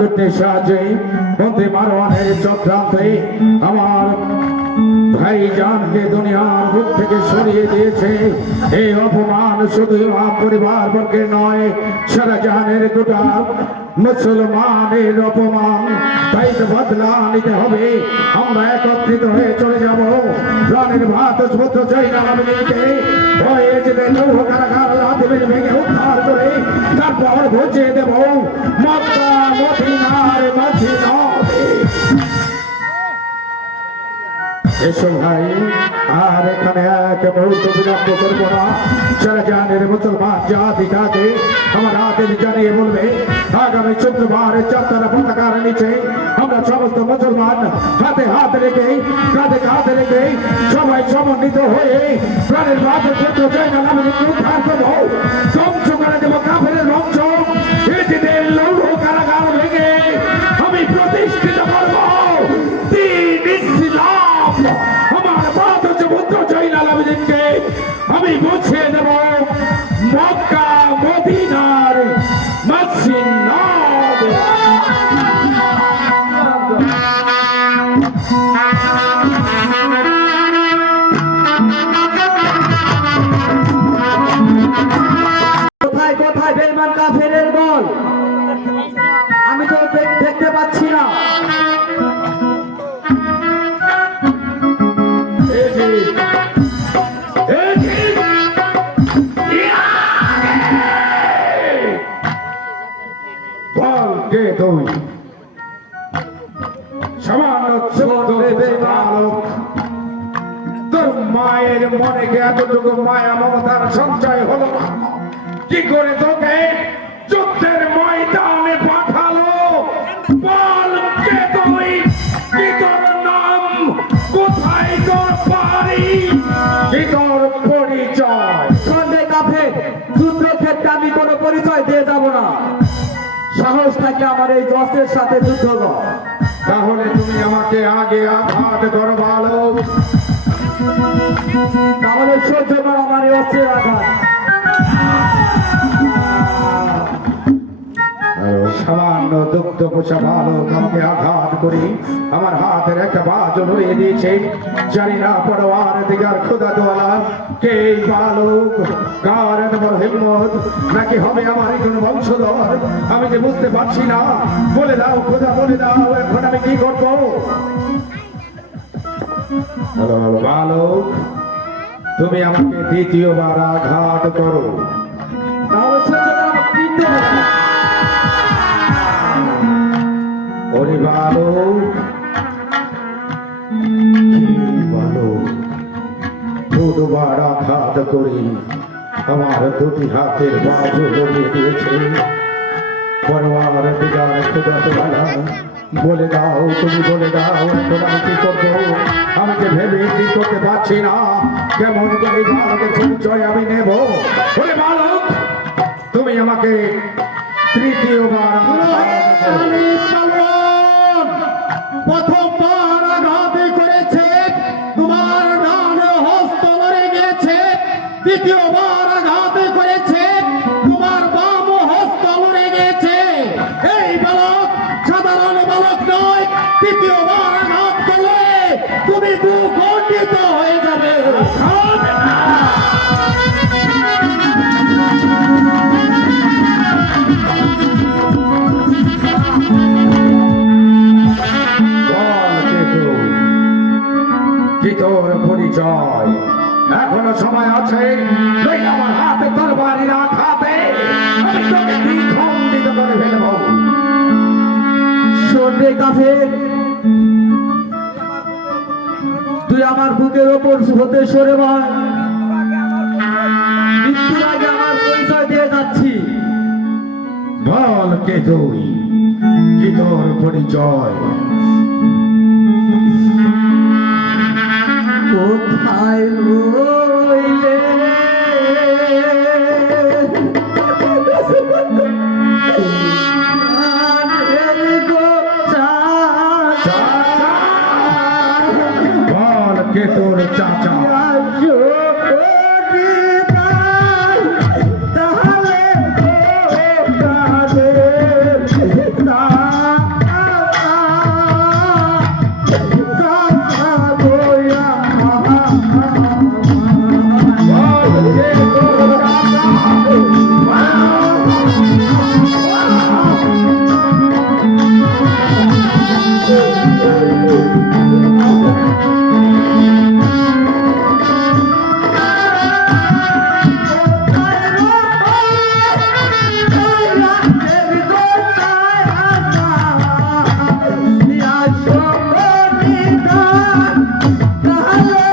করতে সাহায্যে মন্ত্রী মারওয়ানের চক্রান্তে আমার ভাইজানকে দুনিয়ার মুখ থেকে সরিয়ে দিয়েছে। এই অপমান শুধু আমার পরিবার বর্গের নয়, সারা জাহানের গোটা মুসলমানের অপমান। তাই তো বদলা নিতে হবে। আমরা একত্রিত হয়ে চলে যাব প্রাণের ভাত পুত্র জয়নাল আবেদীনকে লৌহ কারাগার লাথিমের ভেঙে উদ্ধার করে তারপর বুঝিয়ে দেব মক্কা মদিনার মদিনা। এসো ভাই, আর এখানে এক মুহূর্ত বিলম্ব করবো না। সারা জাহানের মুসলমান জাতিটাকে আমার হাতে জানিয়ে বলবে আগামী শুক্রবার চারটার পতাকার নিচে আমরা সমস্ত মুসলমান হাতে হাত রেখে কাঁধে কাঁধে রেখে সবাই সমন্বিত হয়ে প্রাণের ভাতের পুত্র জয়নাল আবেদীনকে উদ্ধার করবো, ধ্বংস করে দেবো কাফেরের বংশ। এদের লৌহ কারাগার ভেঙে আমি প্রতিষ্ঠিত করবো দ্বীন ইসলাম। আমার বাদজ পুত্র জয়নাল আবেদীনকে আমি বুঝিয়ে দেব মক্কা মদিনার মসজিদ। কোথায় কোথায় বেঈমান কাফেরের দল? আমি তো দেখতে পাচ্ছি না। বল কে তুই? সামান্য ছোট বালক, তোর মায়ের মনে কি এতটুকু মায়া মমতার সঞ্চয় হলো না? কি করে তোকে যুদ্ধের ময়দানে পাঠালো? বল কে তুই? কি তোর নাম? কোথায় তোর বাড়ি? কি তোর পরিচয়? সন্দেহ কাফের, যুদ্ধক্ষেত্রে আমি কোনো পরিচয় দিয়ে যাব না। সাহস থাকলে আমার এই জসের সাথে যুদ্ধ কর। তাহলে তুমি আমাকে আগে আঘাত করো বালক। তাহলে সহ্য কর আমার এই অস্ত্রের আঘাত। সামান্য দুগ্ধ পোষা বালক আমাকে আঘাত করি আমার হাতের একটা বাজ লড়িয়ে দিয়েছে। জানি না পরোয়ার দিগার খোদা দোয়ালা কে এই বালক, কার এত বড় হিম্মত, নাকি হবে আমার কোন বংশধর? আমি যে বুঝতে পারছি না। বলে দাও খোদা, বলে দাও এখন আমি কি করবো? বালক, তুমি আমাকে দ্বিতীয়বার আঘাত করো। তাহলে সহ্য কর আমার তিনটে বছর। ওরে বালক, কি বালক, দুবার আঘাত করি আমার দুটি হাতের বাজু লড়িয়ে দিয়েছে। পরোয়ার দিগার খোদা দোয়ালা, বলে দাও, তুমি বলে দাও এখন আমি কি করবো? আমি যে ভেবে ঠিক করতে পারছি না কেমন করে বালকের পরিচয় আমি নেব। ওরে বালক, তুমি আমাকে তৃতীয়বার প্রথমবার আঘাত করেছে, তোমার ডান হস্ত লড়ে গিয়েছে। দ্বিতীয়বার আঘাত করেছে, তোমার বাম হস্ত লড়ে গিয়েছে। এই বালক সাধারণ বালক নয়, তৃতীয়বার আঘাত করলে তুমি ভূখণ্ডিত হয়ে যাবে। কি তোর পরিচয়? এখনো সময় আছে, নইলে আমার হাতে তরবারি না খাতে আমি তোকে দ্বিখণ্ডিত করে ফেলব। সন্দেহ কাফের, তুই আমার বুকের ওপর হতে সরে বল। মৃত্যুর আগে আমার পরিচয় দিয়ে যাচ্ছি। বল কে তুই? কি তোর পরিচয়? কোথায় রইলে বল কে তোর চাচা? তাহলে কালে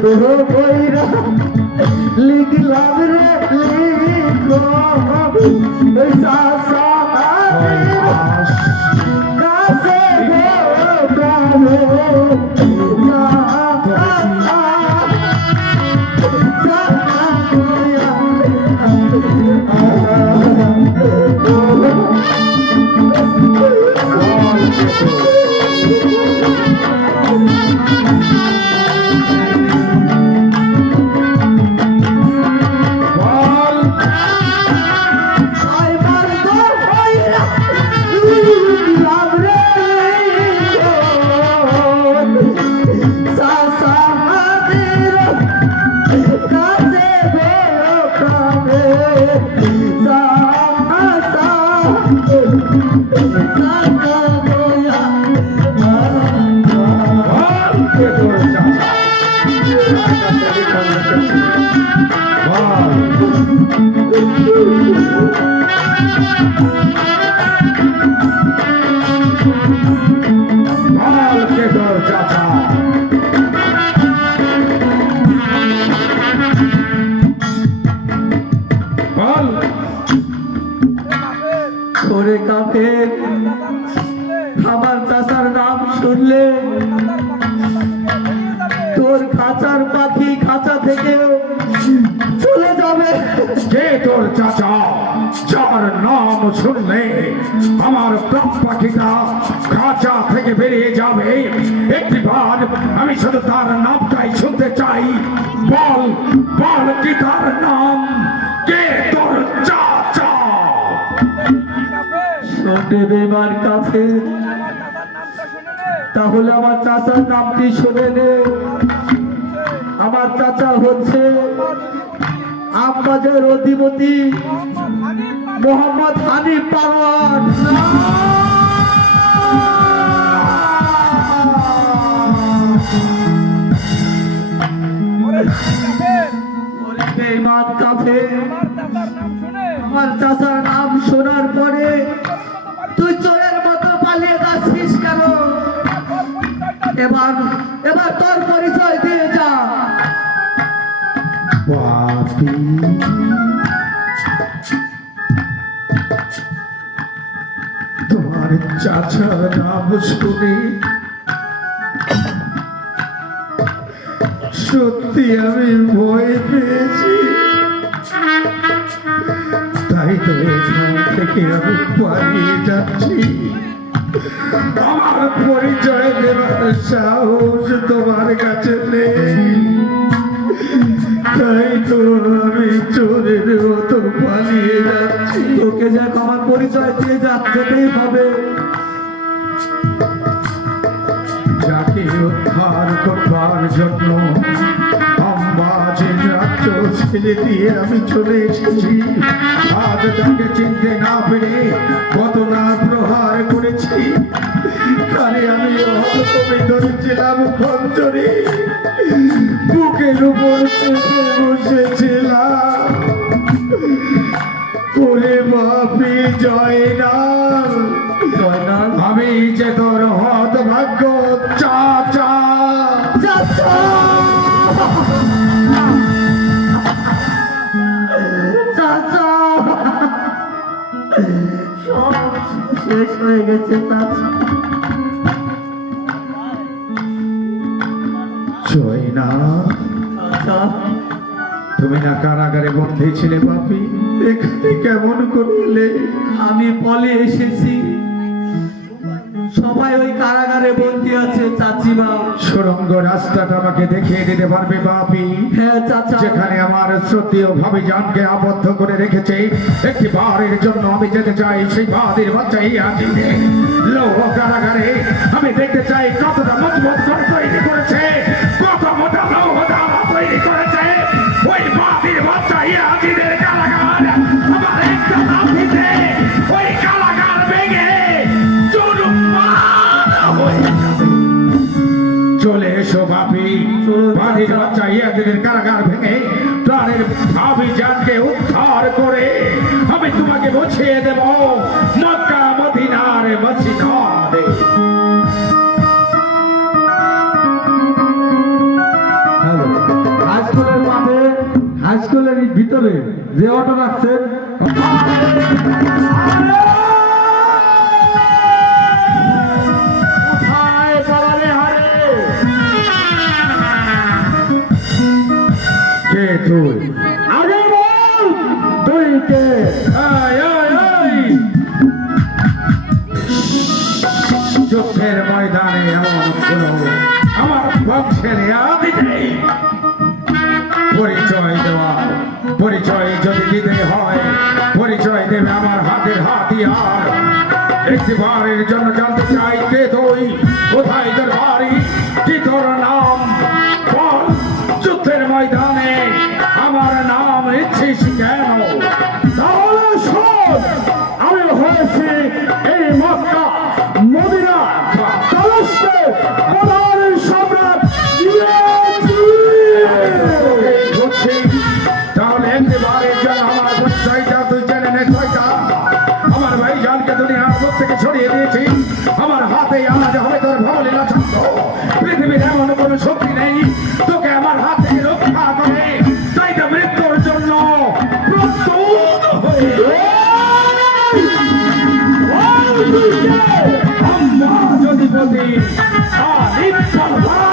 গো প্রাণে লিখলাম রে লিখো কাছে করে কাঁপে আমার চাচার নাম শুনলে তোর খাঁচার পাখি খাঁচা থেকে চলে যাবে। কে তোর চাচা যার নাম শুনলে আমার প্রাণ পাখিটা খাঁচা থেকে বেরিয়ে যাবে? একটিবার আমি শুধু তার নামটাই শুনতে চাই। কি তার নাম? কে তোর চাচা? শোনে বেমার কাছে, তাহলে আমার চাচার নামটি শুনে নে। আমার চাচা হচ্ছে আমবাজার অধিপতি মোহাম্মদ হানিফ পারওয়ান। ওরে বেঈমান কাফের, আমার চাচার নাম শোনার পরে তুই চোরের মতো পালিয়ে যাচ্ছিস কেন? এবার এবার তোর পরিচয় দিয়ে যা। বাপি, তোমার চাচার নাম শুনে সত্যি আমি ভয় পেয়েছি, তাই তো এখান থেকে আমি পালিয়ে যাচ্ছি। আমার পরিচয় দেবার সাহস তোমার কাছে নেই, তাই তো আমি চোরের মতো পালিয়ে যাচ্ছি। তোকে যে আমার পরিচয় দিয়ে যেতেই হবে। যাকে উদ্ধার করবার জন্য আম্বাজের রাজ্য ছেড়ে দিয়ে আমি চলে এসেছি, আজ তাকে চিনতে না পেরে কত না প্রহার করেছি। তারে আমি অহতমে ধরেছিলাম খঞ্জরে, বুকের উপর চেপে বসেছিলাম। ওরে বাপি জয়নাল, জয়নাল, আমি যে তোর হতভাগ্য চাচা। চাচা, চাচা, সব শেষ হয়ে গেছে চাচা। জয়নাল, চাচা, তুমি না কারাগারে বন্দী ছিলে বাপি, এখানে কেমন করলে? আমি বলে এসেছি, সবাই ওই কারাগারে বন্দী আছে চাচিমা। সুড়ঙ্গ রাস্তাটা আমাকে দেখিয়ে দিতে পারবে বাপি? হ্যাঁ চাচা, যেখানে আমার শ্রদ্ধেয় ভাবিজানকে আবদ্ধ করে রেখেছে, একটি বারের জন্য আমি যেতে চাই সেই বাদের বাচ্চা ইয়াজিদে লৌহ কারাগারে। আমি দেখতে চাই কতটা মজবুত করে তৈরি করেছে, কত মোটা লৌহ দানা তৈরি করেছে ওই বাদের বাচ্চা ইয়াজিদের কারাগার। আমার একটা লাঠিতে ওই কারাগার ভেঙে চুরমার হয়ে যাবে। চলে এসো বাপি, বাদের বাচ্চা ইয়াজিদের কারাগার ভেঙে প্রাণের ভাবিজানকে উদ্ধার করে আমি তোমাকে বুঝিয়ে দেব মক্কা মদিনার মসজিদে। হ্যালো, হাইস্কুলের মাঠে, হাইস্কুলের ভিতরে যে অটো রাখছেন, কোথায় পালালে হারে? কে তুই? আগে বল তুই কে? এই, এই, এই! যুদ্ধের ময়দানে এমন কোনো আমার বংশের আদি নেই। পরিচয় দেওয়া, পরিচয় যদি দিতে হয়, পরিচয় দেবে আমার হাতের হাতিয়ার। একটিবারের জন্য জানতে চাই কে তুই, কোথায় তোর বাড়ি, কি তোর নাম বল। যুদ্ধের ময়দানে আমার নাম নিচ্ছিস কেন? তাহলে শোন, আমি হয়েছি এই মক্কা মদিনা তালাশকে প্রধান সম্রাট ইয়াজিদ। তাহলে একটিবারের জন্য আমার পরিচয়টা তুই জেনে নে। আমার ভাইজানকে দুনিয়ার বুক থেকে ছড়িয়ে দিয়েছি, আমার হাতে আজ হবে তোর ভবলীলা চন্দ্র। পৃথিবীর এমন কোনো শক্তি নেই তোকে আমার হাত থেকে রক্ষা করে, তাই তো মৃত্যুর জন্য প্রস্তুত হয়ে আম্মা যদি বলি হানিফ পারওয়ান।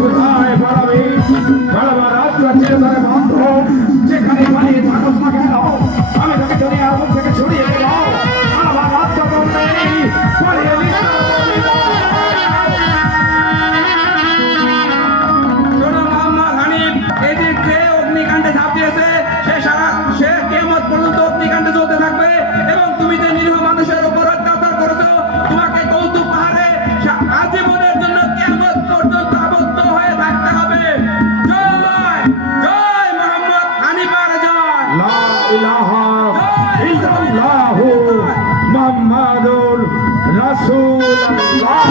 কোথায় পালাবি? পালাবার রাস্তা চিরতরে বন্ধ। যেখানে পালিয়ে থাকুস না কেন, আমি তোকে দুনিয়ার মুখ থেকে ছড়িয়ে দেব। পালাবার রাস্তা তোর নেই, পালিয়ে শোনো মোহাম্মদ হানিফ, এই যে যে অগ্নিকাণ্ডে ঝাঁপ দিয়েছে সে কিয়ামত পর্যন্ত অগ্নিকাণ্ডে চলতে থাকবে এবং তুমি যে নিরীহ মানুষের উপর অত্যাচার করেছো তোমাকে কৌতুক পাহাড়ে আজীবনের জন্য কিয়ামত পর্যন্ত আবদ্ধ হয়ে থাকতে হবে। জয় জয় মোহাম্মদ হানিফার জয়। লা ইলাহা ইল্লাল্লাহু মুহাম্মাদুর রাসূলুল্লাহ।